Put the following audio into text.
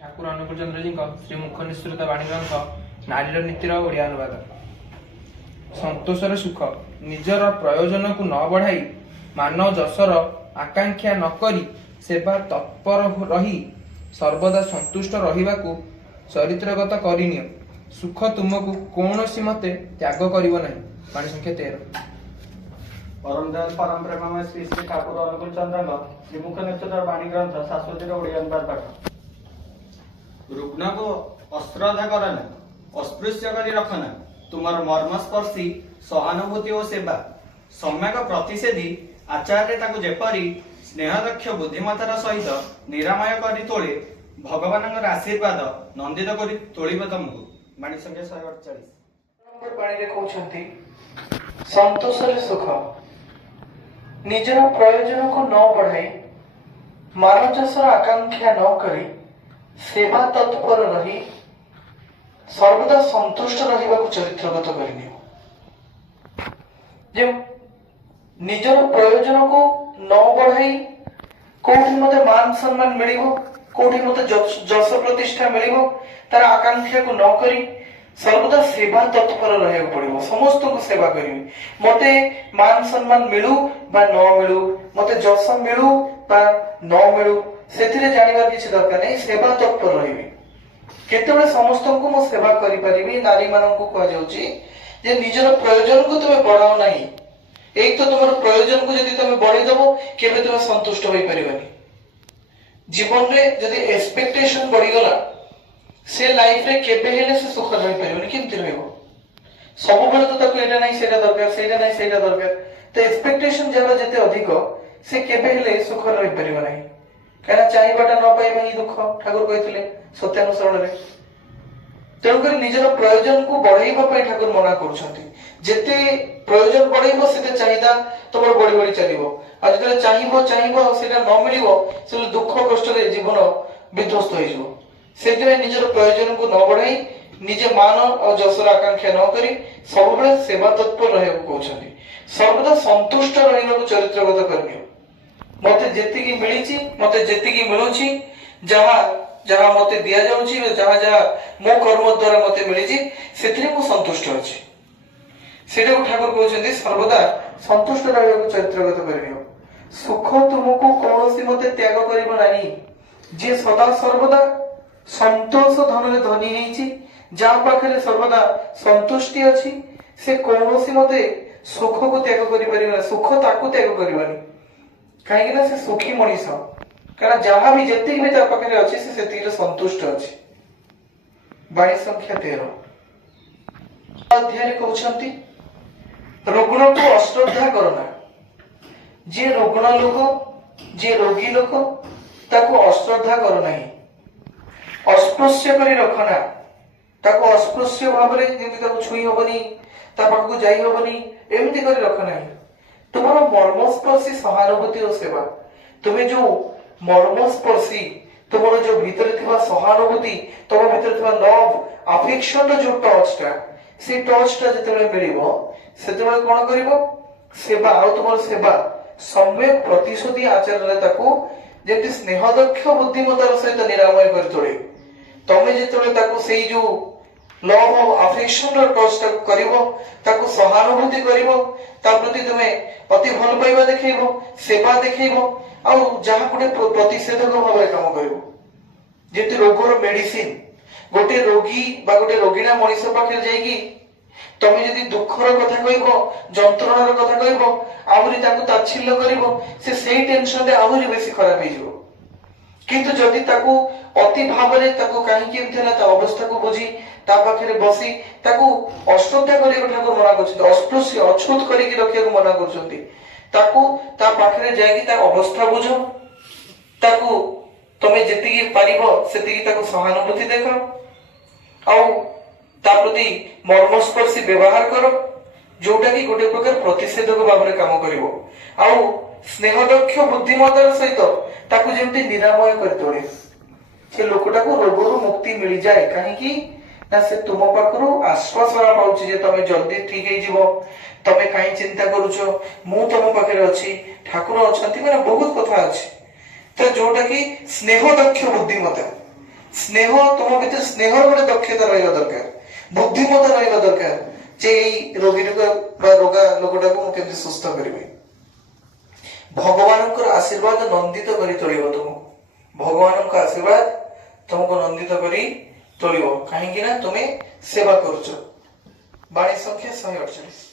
ଠାକୁର ଅନୁକୂଳ ଚନ୍ଦ୍ରଜୀଙ୍କ ଶ୍ରୀ ମୁଖ ନିଃସୃତ ବାଣୀ ଗ୍ରନ୍ଥ ନାରୀର ନୀତିର ଓଡ଼ିଆ ଅନୁବାଦ। ସନ୍ତୋଷର ସୁଖ ନିଜର ପ୍ରୟୋଜନକୁ ନ ବଢ଼ାଇ ମାନ ଯଶର ଆକାଂକ୍ଷା ନ କରି ସେବା ତତ୍ପର ରହି ସର୍ବଦା ସନ୍ତୁଷ୍ଟ ରହିବାକୁ ଚରିତ୍ରଗତ କରିନିଅ। ସୁଖ ତୁମକୁ କୌଣସି ମତେ ତ୍ୟାଗ କରିବ ନାହିଁ। ବାଣୀ ସଂଖ୍ୟା 13। परमदयाल परम प्रेममय श्री श्री ठाकुर अनुकूल चंद्र श्रीमुख निश्चित बाणी ग्रंथ शाश्वती ओडिया अनुवाद पाठ। रुग्ण को अश्रद्धा करना, अस्पृश्य करी रखना, तुमर मर्मस्पर्शी सहानुभूति और सेवा सम्यक प्रतिषेधी आचार्य ताकु जेपरी स्नेहदक्ष बुद्धिमतार सहित निरामय करी तोले भगवान आशीर्वाद नंदित करी तोलिब तुमको। बाणी संख्या 148। पाणी देखौछंती संतोषरे सुख निजर प्रयोजन को न बढ़ाई मानवजसर आकांक्षा न करी सेवा तत्पर रही सर्वदा संतुष्ट रहिबा को चरित्रगत करनियो। जे निजर प्रयोजन को न बढ़ाई कोठी मते मान सम्मान मिलिबो, कोठी मते जस प्रतिष्ठा मिलिबो, तार आकांक्षा को न करी सर्वदा सेवा तत्पर रहैक पड़िबो। समस्त को सेवा करिवि, मते मान सम्मान मिलू बा न मिलू, मते जस मिलू बा न मिलू, सेथिरे जानिबार किछि दरकार नै। सेवा तत्पर रहिबि, केतेबेले समस्त को मो सेवा करि परिबि। नारी मानन को कह जाउची जे निजर प्रयोजन को तमे बढ़ाओ नाही। एक तो तुमर प्रयोजन को यदि तमे बढ़ाई दबो केबे तमे संतुष्ट होई परिबनि। जीवन रे यदि एक्सपेक्टेशन बढ़ी गला से लाइफ रे केबे हेले से सुख रहि परिबनि। केमति रहइबो? सब बेले तो ताको एटा नाही सेटा दरकार, सेटा नाही सेटा दरकार, तो एक्सपेक्टेशन जरा जते अधिक से केबे हेले सुख रहि परिबो नाही। काना चाहिबाटा न पाइबा ही दुख ठाकुर कहिथिले सत्यानुसरण रे। तेणुकर निजर प्रयोजन को बढ़ाइबा पई ठाकुर मना करूछंती। जेते प्रयोजन बढ़ाइबो सेते चाहिदा तमर बड़ी बड़ी चलिबो। आ जते चाहिबो सेटा न मिलिबो से दुख कष्ट रे जीवन विध्वस्त होई जिवो। सेते निजर प्रयोजन को न बढ़ाई निजे मान और जसर आकांक्षा न करी सबबेले सेवा तत्पर रहबो कहउछंती। सर्वदा संतुष्ट रहिबाको चरित्रगत करनियो। मते जेतिकी मिलिछि, मते जेतिकी मिलुछि, जहा जहा मते दिया जाउछि, जहा जहा मो कर्म द्वारा मते मिलिछि सेथिरे मु संतुष्ट अछि। सेटा को ठाकुर कहउछंती सर्वदा संतुष्ट रहिबाको चरित्रगत करनियो। सुख तुमको कौनसी मते त्याग करिबो नाही। जे सदा सर्वदा संतोष धन रे धनी हेछि, जा पाखरे सर्वदा संतुष्टि अछि, से कौनसी मते सुख को त्याग करि परिबा। सुख ताकू त्याग करिबानी, काहेकि ना से सुखी मनीष। कारण जहां भी जति भी ता पाखरे अछि से सेतिरे संतुष्ट अछि। बाणी संख्या 13 अध्याय कहउछंती रुग्ण को अश्रद्धा करना। जे रुग्ण लोक, जे रोगी लोक ताको अश्रद्धा कर नाही, अस्पृश्य करी रखना। ताको अस्पृश्य भाबरे जेंति ताको छुई होबनी, ता पाखକୁ जाई होबनी, एमति करी रख नाही। तुम्हारा मर्मस्पर्शी सहानुभूति और सेवा, तुम्हें जो मर्मस्पर्शी तुम्हारा जो भीतर थिबा सहानुभूति, तुम भीतर थिबा लव अफेक्शन जो टचटा, से टचटा जेतेबेले मिलिबो सेतेबेले कोन करिवो? सेवा आ तुमर सेवा सम्यक प्रतिशोधी आचरण ताको जेंति स्नेहदक्ष बुद्धिमतार सहित निरामय कर तोड़े। तमे जेतेबेले ताको सेई जो लव ऑफ अफेक्शन रो टच ताको करिवो, ताको सहानुभूति करिवो, ता प्रति तुमे अति भल पाइबा देखैबो, सेवा देखैबो, आ जहा कोटे प्रतिषेधक भाबरे काम करिवो। जेते रोगर मेडिसिन गोटे रोगी बा गोटे रोगिणा मनीष पाखे जाईकी तमे यदि दुखर कथा कहइबो, जंत्रणार कथा कहइबो, आहुरी ताको ताच्छिल्य करिवो, से सेही टेंशन रे आहुरी बेसी खराब होई जिवो। किंतु जदि ताको अति भाबरे ताको काहे कि थेला ता अवस्था को बुझी ता पाखरे बसी ताको अश्रद्धा करियो ठाकुर मना करछथि। अस्पृश्य अछूत करिकि रखिया को मना करछथि। ताको ता पाखरे जाईकि ता अवस्था बुझो, ताको तमे जेतिकी पारिबो सेतिकी ताको सहानुभूति देखो, आउ ता प्रति मर्मस्पर्शी व्यवहार करो, जोटा कि गोटे प्रकार प्रतिषेधक भाबरे काम करिवो। आउ स्नेहदक्ष बुद्धिमतार सहित ताको जेमति निरामय कर तोड़े। से लोकटा को रोगरु मुक्ति मिल जाए, काहे कि ना से तुम पाखरु आश्वासन पाउछि जे तमे जल्दी ठीक हे जिवो, तमे काई चिंता करूछो, मु तुम पाखरे अछि, ठाकुर अछंती, माने बहुत कथा अछि। तो जोटा कि स्नेह दक्ष बुद्धिमता ସ୍ନେହ, ତମ ଭିତରେ ସ୍ନେହର ଗୋଟେ ଦକ୍ଷତା ରହିବା ଦରକାର, ବୁଦ୍ଧିମତା ରହିବା ଦରକାର ଯେ ଏଇ ରୋଗୀଟାକୁ ବା ରୋଗା ଲୋକଟାକୁ ମୁଁ କେମିତି ସୁସ୍ଥ କରିବି। ଭଗବାନଙ୍କର ଆଶୀର୍ବାଦ ନନ୍ଦିତ କରି ତୋଳିବ ତୁମକୁ, ଭଗବାନଙ୍କ ଆଶୀର୍ବାଦ ତୁମକୁ ନନ୍ଦିତ କରି ତୋଳିବ, କାହିଁକି ନା ତୁମେ ସେବା କରୁଛ। ବାଣୀ ସଂଖ୍ୟା 148।